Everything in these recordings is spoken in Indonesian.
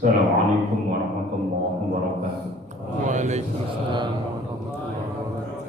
Assalamualaikum warahmatullahi wabarakatuh. Waalaikumsalam warahmatullahi wabarakatuh.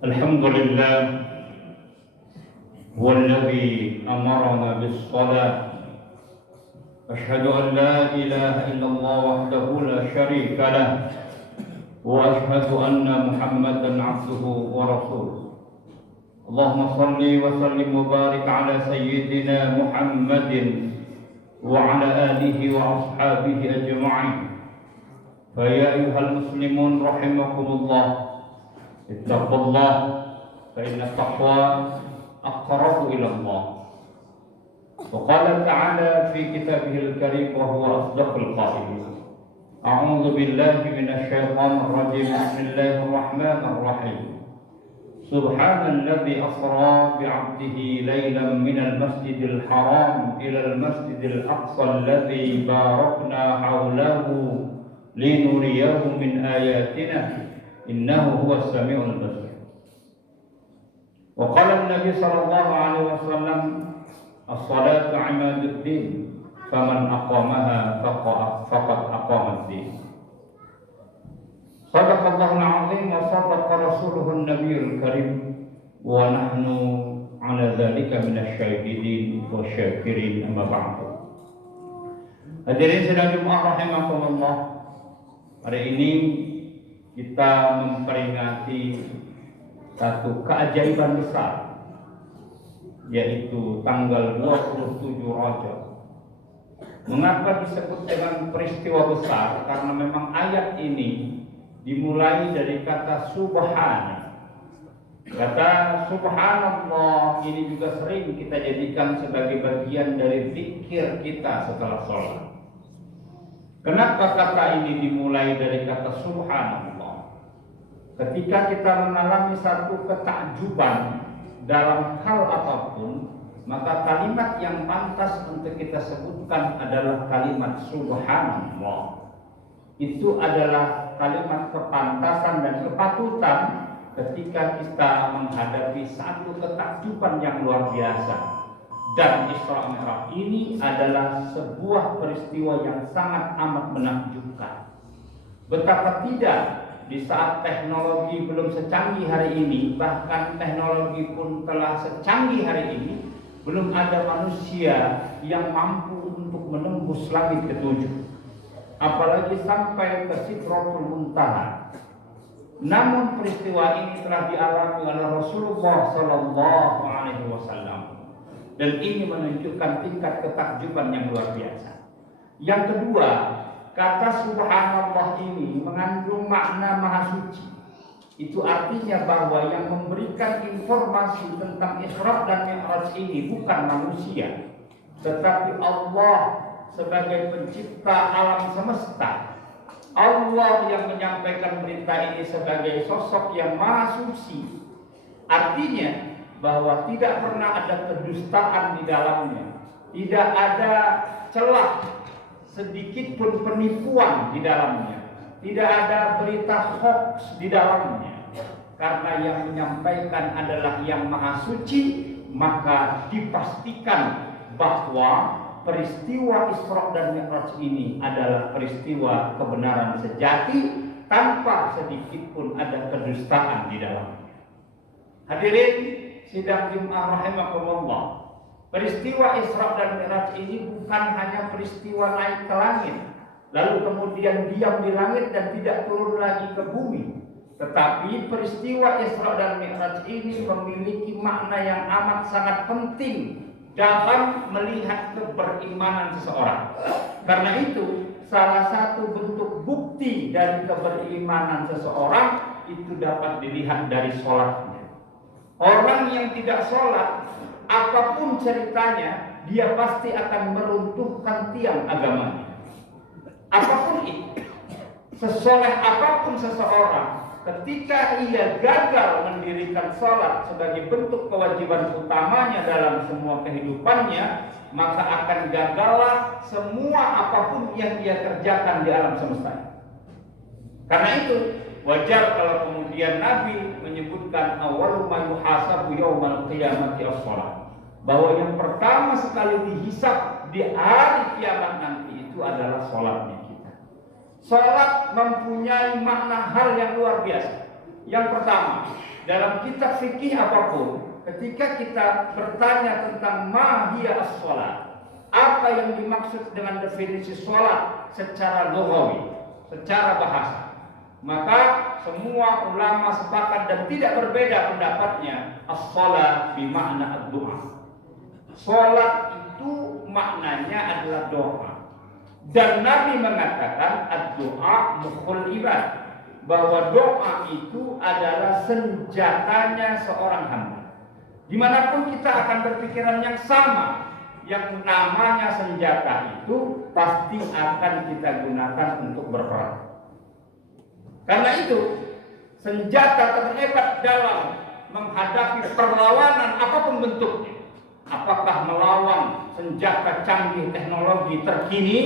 Alhamdulillah Walladhi amarana bis salat. Ashhadu an la ilaha illallah wahdahu la syarika lah. Wa ashhadu anna Muhammadan abduhu wa rasuluh. Allahumma salli wa sallim wa barik ala sayyidina Muhammadin wa ala alihi wa ashabihi ajma'in. Fa ya ayyuhal muslimun rahimakumullah, ittaqullah fa inna taqwa aqrabu ila Allah. Wa qala ta'ala fi kitabihil karim wa huwa asdaqul qailin. A'udzu billahi minasy syaithanir rajim. Bismillahir rahmanir rahim. Subhanalladzi asra bi'abdihi lailan minal masjidil haram ilal masjidil aqsa alladzi barakna hawlahu linuriyahu min ayatina innahu huwas samiul basir. Wa qala an-nabi sallallahu alaihi wasallam as-salatu 'imaduddin faman aqamaha faqad aqamad-din. Sadaqallahul 'azim wa sadaqa rasuluhun nabiyul karim wa nahnu 'ala dzalika minasyahidin wa syakirin, amma ba'du. Hadirin sidang Jumat rahimakumullah. Hari ini kita memperingati satu keajaiban besar, yaitu tanggal 27 Rajab. Mengapa disebut dengan peristiwa besar? Karena memang ayat ini dimulai dari kata subhana. Kata subhanallah ini juga sering kita jadikan sebagai bagian dari zikir kita setelah sholat. Kenapa kata ini dimulai dari kata subhanallah? Ketika kita mengalami satu ketakjuban dalam hal apapun, maka kalimat yang pantas untuk kita sebutkan adalah kalimat subhanallah. Itu adalah kalimat kepantasan dan kepatutan ketika kita menghadapi satu ketakjuban yang luar biasa. Dan Isra Mi'raj ini adalah sebuah peristiwa yang sangat amat menakjubkan. Betapa tidak di saat teknologi belum secanggih hari ini, bahkan teknologi pun telah secanggih hari ini, belum ada manusia yang mampu untuk menembus langit ketujuh, apalagi sampai ke Sidratul Muntaha. Namun peristiwa ini telah dialami oleh Rasulullah Sallallahu Alaihi Wasallam, dan ini menunjukkan tingkat ketakjuban yang luar biasa. Yang kedua, kata subhanallah ini mengandung makna maha suci. Itu artinya bahwa yang memberikan informasi tentang Isra dan Mi'raj ini bukan manusia, tetapi Allah sebagai pencipta alam semesta. Allah yang menyampaikan berita ini sebagai sosok yang maha suci. Artinya bahwa tidak pernah ada kedustaan di dalamnya, tidak ada celah sedikit pun penipuan di dalamnya, tidak ada berita hoax di dalamnya. Karena yang menyampaikan adalah yang maha suci, maka dipastikan bahwa peristiwa Isra dan Mi'raj ini adalah peristiwa kebenaran sejati tanpa sedikit pun ada kedustaan di dalamnya. Hadirin sidang Jumat rahimakumullah, peristiwa Isra dan Mi'raj ini bukan hanya peristiwa naik ke langit lalu kemudian diam di langit dan tidak turun lagi ke bumi, tetapi peristiwa Isra dan Mi'raj ini memiliki makna yang amat sangat penting dalam melihat keberimanan seseorang. Karena itu salah satu bentuk bukti dari keberimanan seseorang itu dapat dilihat dari sholatnya. Orang yang tidak sholat, apapun ceritanya, dia pasti akan meruntuhkan tiang agamanya. Apapun itu, sesoleh apapun seseorang, ketika ia gagal mendirikan sholat sebagai bentuk kewajiban utamanya dalam semua kehidupannya, maka akan gagallah semua apapun yang ia kerjakan di alam semesta. Karena itu wajar kalau kemudian Nabi menyebutkan awwalu ma yuhasabu yaumal qiyamati as-shalah, bahwa yang pertama sekali dihisab di hari kiamat nanti itu adalah sholatnya kita. Sholat mempunyai makna hal yang luar biasa. Yang pertama, dalam kitab fikih apapun, ketika kita bertanya tentang ma hiya as-shalah, apa yang dimaksud dengan definisi sholat secara lughawi, secara bahasa, maka semua ulama sepakat dan tidak berbeda pendapatnya, as-shalah bimakna ad-du'a. Sholat itu maknanya adalah doa. Dan Nabi mengatakan ad-du'a mukhul ibad, bahwa doa itu adalah senjatanya seorang hamba. Dimanapun kita akan berpikiran yang sama, yang namanya senjata itu pasti akan kita gunakan untuk berperang. Karena itu senjata terhebat dalam menghadapi perlawanan apapun bentuknya, apakah melawan senjata canggih teknologi terkini,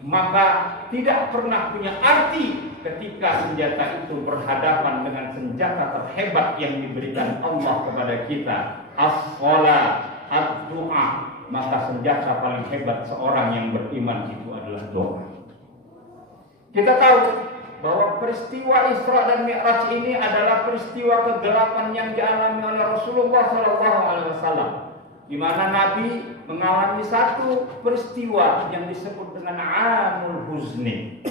maka tidak pernah punya arti ketika senjata itu berhadapan dengan senjata terhebat yang diberikan Allah kepada kita, as-shalah, ad-du'a. Maka senjata paling hebat seorang yang beriman itu adalah doa. Kita tahu bahwa peristiwa Isra dan Mi'raj ini adalah peristiwa kegelapan yang dialami oleh Rasulullah SAW, di mana Nabi mengalami satu peristiwa yang disebut dengan Amul Huzni,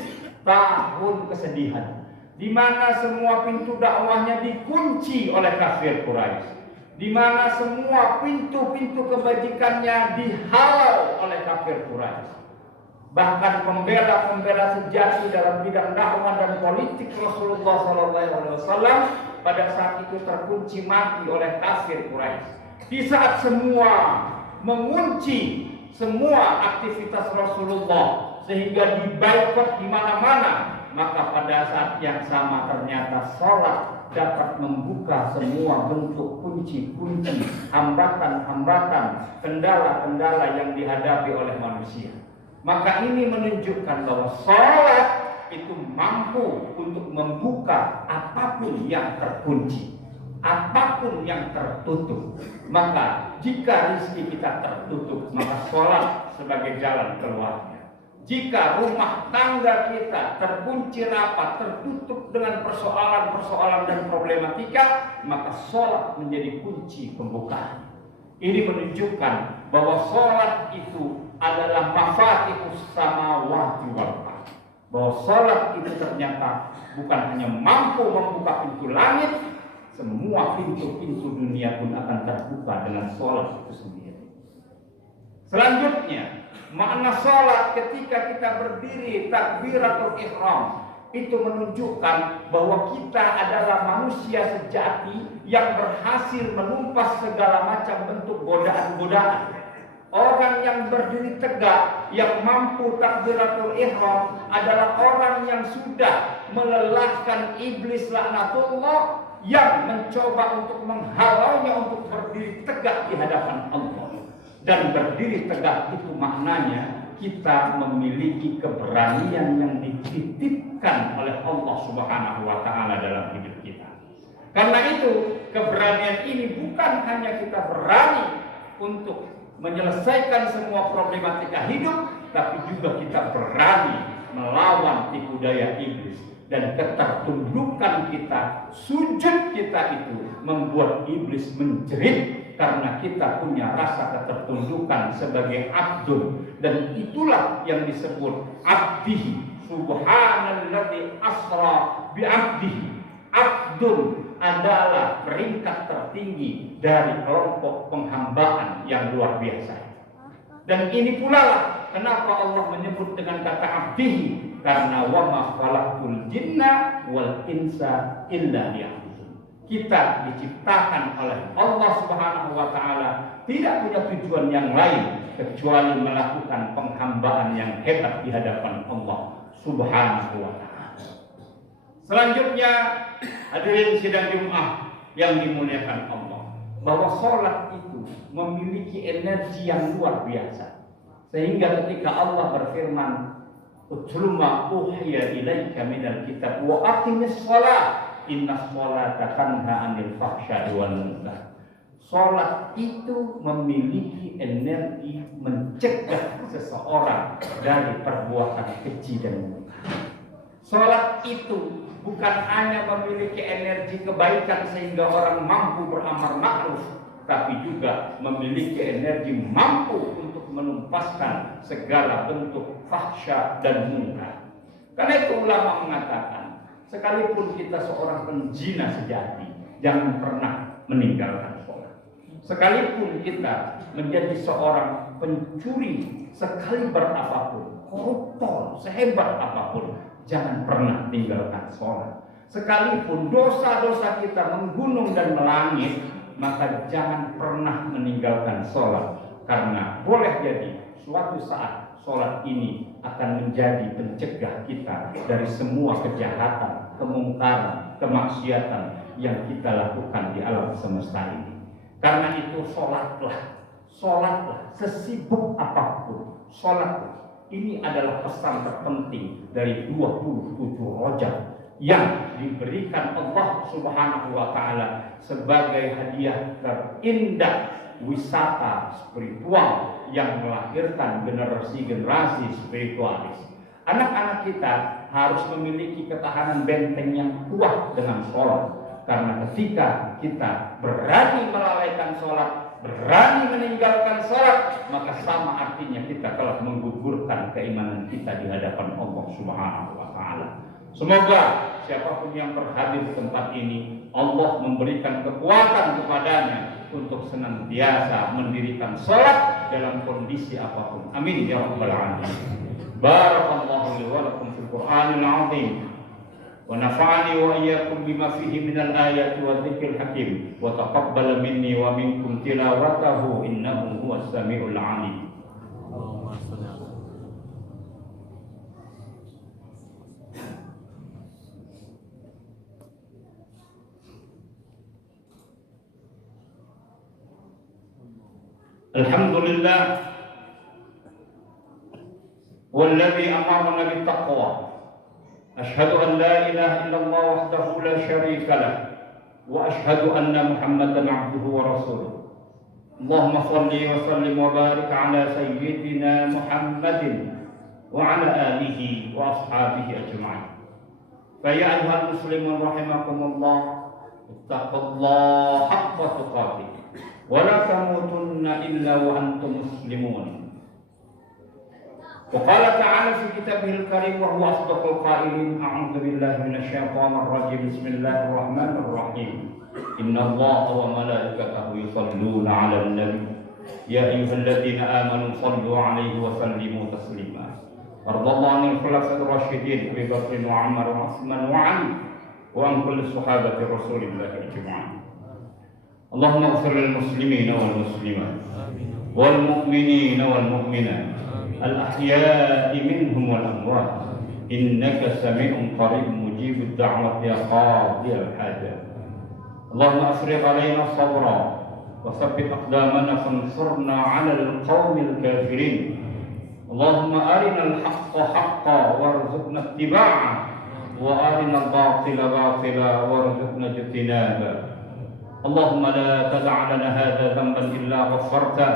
tahun kesedihan. di mana semua pintu dakwahnya dikunci oleh kafir Quraisy, di mana semua pintu-pintu kebajikannya dihalau oleh kafir Quraisy. Bahkan pembela-pembela sejati dalam bidang dakwah dan politik Rasulullah SAW pada saat itu terkunci mati oleh kafir Quraisy. Di saat semua mengunci semua aktivitas Rasulullah sehingga diboikot di mana-mana, maka pada saat yang sama ternyata sholat dapat membuka semua bentuk kunci-kunci, hambatan-hambatan, kendala-kendala yang dihadapi oleh manusia. Maka ini menunjukkan bahwa sholat itu mampu untuk membuka apapun yang terkunci, apapun yang tertutup. Maka jika rezeki kita tertutup, maka sholat sebagai jalan keluarnya. Jika rumah tangga kita terkunci rapat, tertutup dengan persoalan-persoalan dan problematika, maka sholat menjadi kunci pembukaan. Ini menunjukkan bahwa sholat itu adalah mafatihus samawati wal ardh. Bahwa sholat itu ternyata bukan hanya mampu membuka pintu langit, semua pintu-pintu dunia pun akan terbuka dengan sholat itu sendiri. Selanjutnya, makna sholat ketika kita berdiri takbiratul ihram itu menunjukkan bahwa kita adalah manusia sejati yang berhasil menumpas segala macam bentuk godaan-godaan. Orang yang berdiri tegak, yang mampu takbiratul ihram adalah orang yang sudah melelahkan iblis laknatullah yang mencoba untuk menghalaunya untuk berdiri tegak di hadapan Allah. Dan berdiri tegak itu maknanya kita memiliki keberanian yang dititipkan oleh Allah Subhanahu wa taala dalam hidup kita. Karena itu, keberanian ini bukan hanya kita berani untuk menyelesaikan semua problematika hidup, tapi juga kita berani melawan tipu daya iblis. Dan ketertundukan kita, sujud kita itu membuat iblis menjerit karena kita punya rasa ketertundukan sebagai abdun. Dan itulah yang disebut abdihi, subhanalladzi asra bi'abdihi. Abdun adalah peringkat tertinggi dari kelompok penghambaan yang luar biasa. Dan ini pula lah kenapa Allah menyebut dengan kata abdihi, karena wa ma khalaqtul jinna wal insa illa liya'budun. Kita diciptakan oleh Allah Subhanahu wa taala tidak punya tujuan yang lain kecuali melakukan penghambaan yang hebat di hadapan Allah Subhanahu wa taala. Selanjutnya, hadirin sidang Jumat yang dimuliakan Allah, bahwa sholat itu memiliki energi yang luar biasa. Sehingga ketika Allah berfirman, "Utlu ma uhiya ilaika minal kitab wa aqimis shalah, innas sholata tanha 'anil fahsya'i wal munkar." Sholat itu memiliki energi mencegah seseorang dari perbuatan keji dan munkar. Sholat itu bukan hanya memiliki energi kebaikan sehingga orang mampu beramar ma'ruf, tapi juga memiliki energi mampu untuk menumpaskan segala bentuk fahsya dan munkar. Karena itu ulama mengatakan, sekalipun kita seorang penzina sejati, jangan pernah meninggalkan sholat. Sekalipun kita menjadi seorang pencuri sekaliber apapun, koruptor sehebat apapun, jangan pernah tinggalkan sholat. Sekalipun dosa-dosa kita menggunung dan melangit, maka jangan pernah meninggalkan sholat. Karena boleh jadi suatu saat sholat ini akan menjadi pencegah kita dari semua kejahatan, kemungkaran, kemaksiatan yang kita lakukan di alam semesta ini. Karena itu sholatlah sesibuk apapun, sholatlah. Ini adalah pesan terpenting dari 27 rojak yang diberikan Allah Subhanahu wa taala sebagai hadiah terindah wisata spiritual yang melahirkan generasi-generasi spiritualis. Anak-anak kita harus memiliki ketahanan benteng yang kuat dengan sholat. Karena ketika kita berani melalaikan sholat, berani meninggalkan sholat, maka sama artinya kita telah menggugurkan keimanan kita di hadapan Allah Subhanahu wa taala. Semoga siapapun yang berhadir di tempat ini, Allah memberikan kekuatan kepadanya untuk senantiasa mendirikan salat dalam kondisi apapun. Amin ya rabbal alamin. Barakallahu li wa lakum fil Qur'anil azim. ونفعني وإياكم بما فيه من الآيات والذكر الحكيم وتقبل مني ومنكم تلاوته إنه هو السميع العليم. الحمد لله والذي أمرنا بالتقوى. أشهد أن لا إله إلا الله وحده لا شريك له وأشهد أن محمدا عبده ورسوله. اللهم صل وسلم وبارك على سيدنا محمد وعلى آله وأصحابه أجمعين. فيا أيها المسلمون رحمكم الله اتقوا الله حق تقاته ولا تموتن إلا وأنتم مسلمون. وقال تعالى في كتابه الكريم وهو أصدق القائلين أعوذ بالله من الشيطان الرجيم بسم الله الرحمن الرحيم إن الله وملائكته يصلون على النبي يا أيها الذين آمنوا صلوا عليه وسلموا تسليما. أرضى الله عن الخلفاء الراشدين أبي بكر وعمر وعثمان وعلي وعن كل صحابة رسول الله أجمعين. اللهم اغفر للمسلمين والمسلمات والمؤمنين والمؤمنات الأحياء منهم والأموات إنك سميع قريب مجيب الدعوة يا قاضي الحاجات. اللهم أفرغ علينا صبرا وثبت أقدامنا فانصرنا على القوم الكافرين. اللهم أرنا الحق حقا وارزقنا اتباعه وأرنا الباطل باطلا وارزقنا اجتنابه. اللهم لا تدع لنا هذا ذنبا إلا غفرته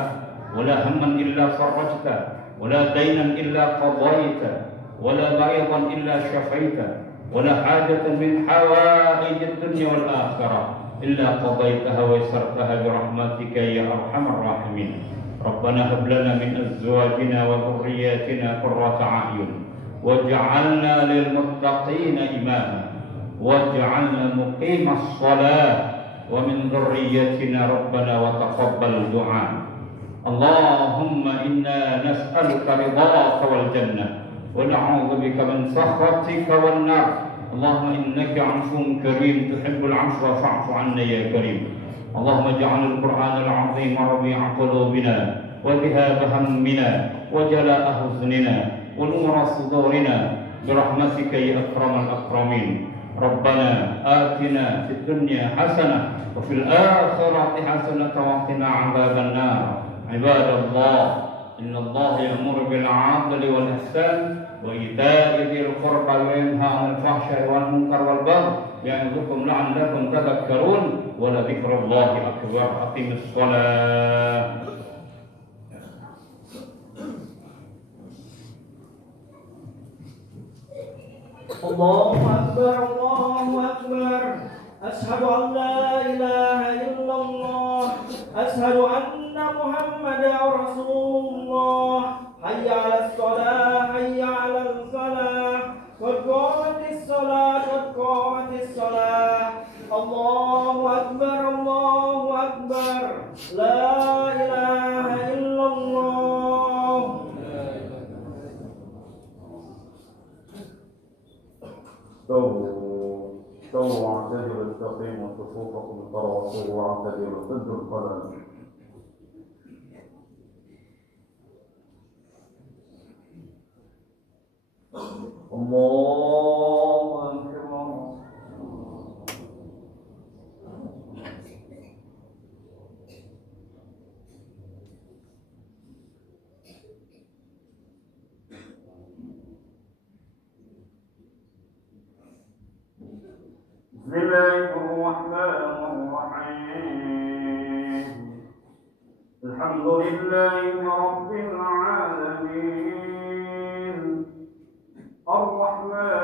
ولا هما إلا فرجته ولا دينا إلا قضيته ولا مريضا إلا شفيته ولا حاجة من حوائج الدنيا والآخرة إلا قضيتها ويسرتها برحمتك يا أرحم الراحمين. ربنا هب لنا من أزواجنا وذرياتنا قرة أعين واجعلنا للمتقين إماما واجعلنا مقيم الصلاة ومن ذريتنا ربنا وتقبل دعاء. اللهم إنا نسألك رضاك والجنة ونعوذ بك من سخطك والنار. اللهم إنك عفو كريم تحب العفو فاعف عنا يا كريم. اللهم اجعل القرآن العظيم ربيع قلوبنا وذهاب همنا وجلاء حزننا ونور صدورنا برحمتك يا أكرم الأكرمين. ربنا آتنا في الدنيا حسنة وفي الآخرة حسنة وقنا عذاب النار. عباد الله إن الله يأمر بالعدل والإحسان وإيتاء ذي القربى وينهى عن الفحشاء والمنكر والبغي يعظكم لعلكم تذكرون ولذكر الله أكبر. أقم الصلاة. الله أكبر الله أكبر. أشهد أن لا إله إلا الله أشهد أن محمدا رسول الله. حي على الصلاة حي على الفلاح قد قامت الصلاة قد قامت الصلاة. الله أكبر الله أكبر. لا إله إلا الله. استووا واعتدلوا استقيموا صفوفكم تراصوا واعتدلوا سدوا القدم. الله أكبر. بسم الله الرحمن الرحيم. الحمد لله رب العالمين الرحمن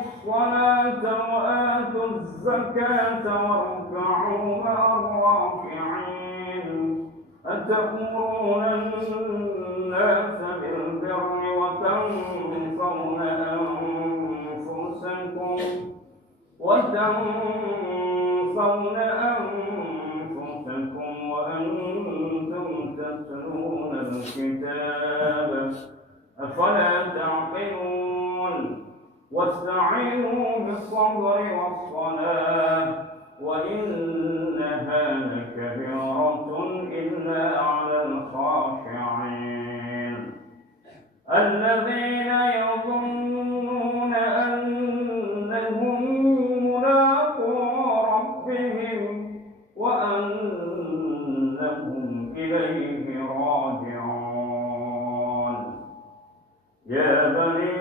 الصلاة وآتوا الزكاة واركعوا مع الراكعين أتأمرون الناس بالبر وتنسون أنفسكم وأنتم تتلون الكتاب أفلا تعقلون واستعينوا بالصبر والصلاة وإنها لكبيرة إلا على الخاشعين الذين يظنون أنهم ملاقو ربهم وأنهم إليه راجعون يا بني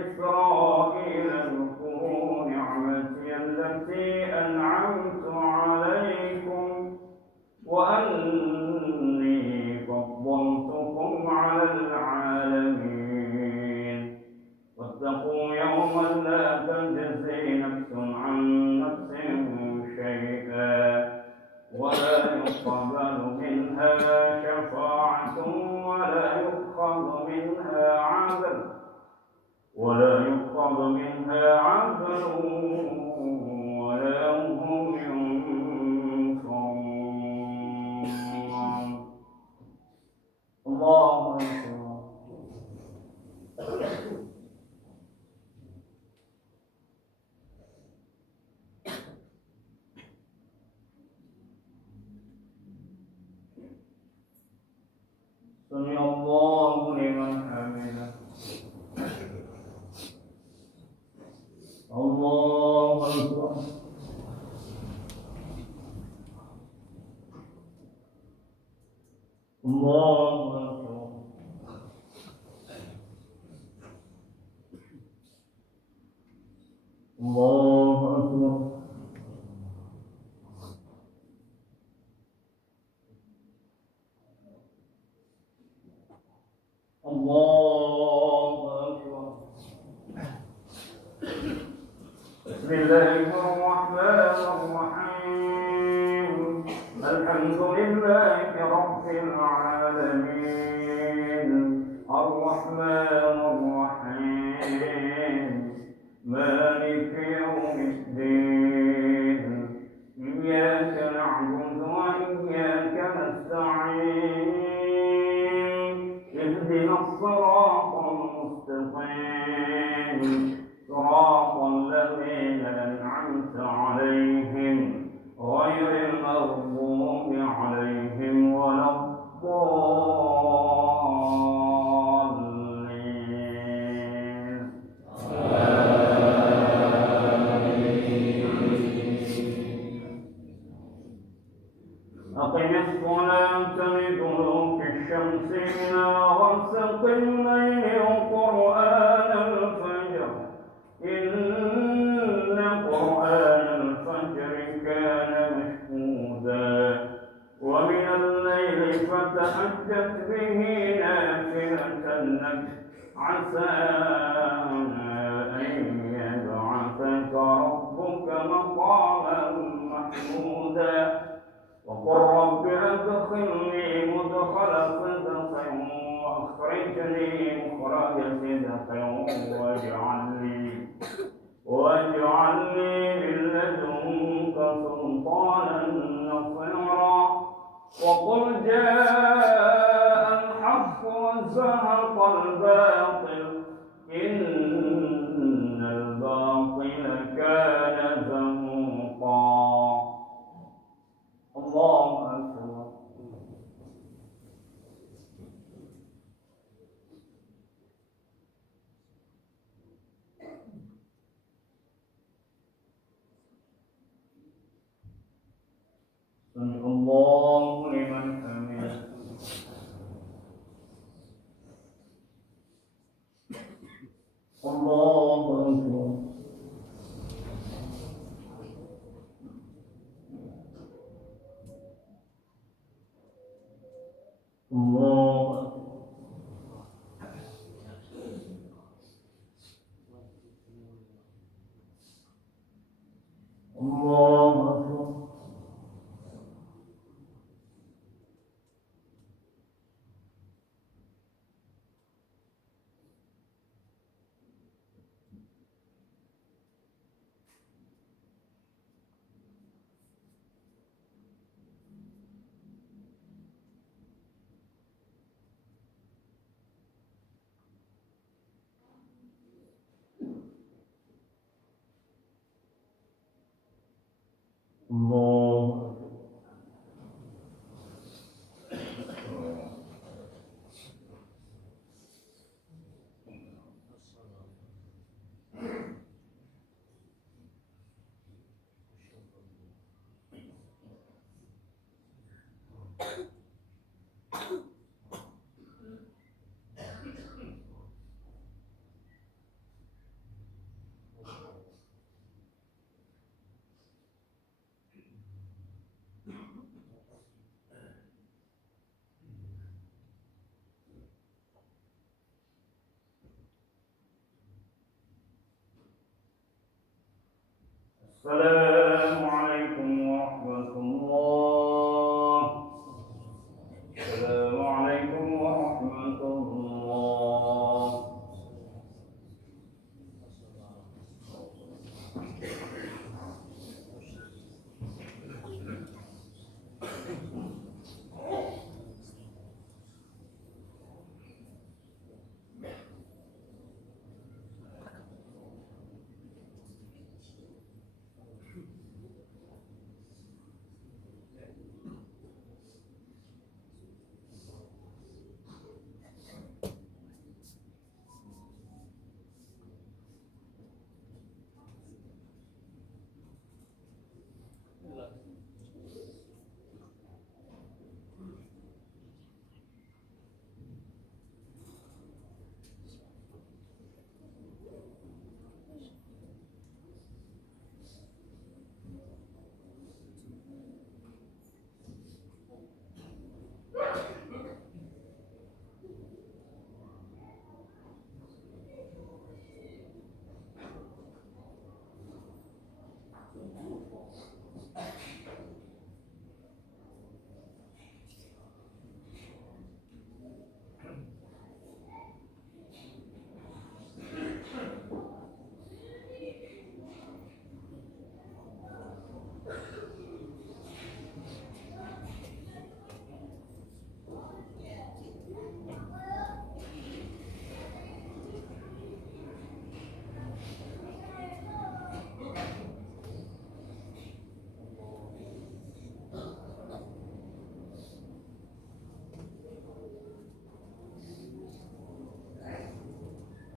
إسرائيل اذكروا نعمتي التي أنعمت عليكم وأني فضلتكم على العالمين واتقوا يوما لا تجزي نفس عن نفس شيئا ولا يقبل منها شفاعة ولا يؤخذ منها عدل ولا هم ينصرون الله أكبر سمع الله لمن حمده الله أكبر الله أكبر الله أكبر الله أكبر بسم الله الرحمن الرحيم الحمد لله رب العالمين الرحمن الرحيم مالك يوم الدين إياك نعبد وإياك نستعين اهدنا الصراط المستقيم صراط الذين أنعمت عليهم غير المغضوب عليهم ولا الضالين Allah. Assalamualaikum warahmatullah. Assalamualaikum warahmatullah.